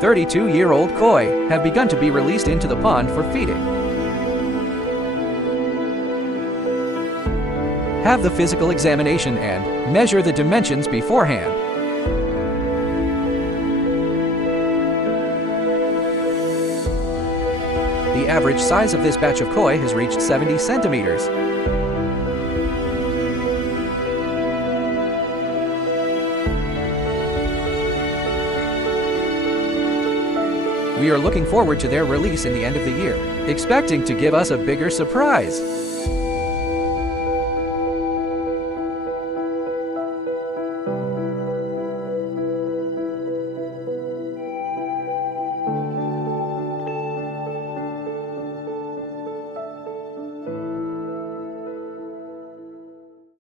32-year-old koi have begun to be released into the pond for feeding. Have the physical examination and measure the dimensions beforehand. The average size of this batch of koi has reached 70 centimeters. We are looking forward to their release in the end of the year, expecting to give us a bigger surprise.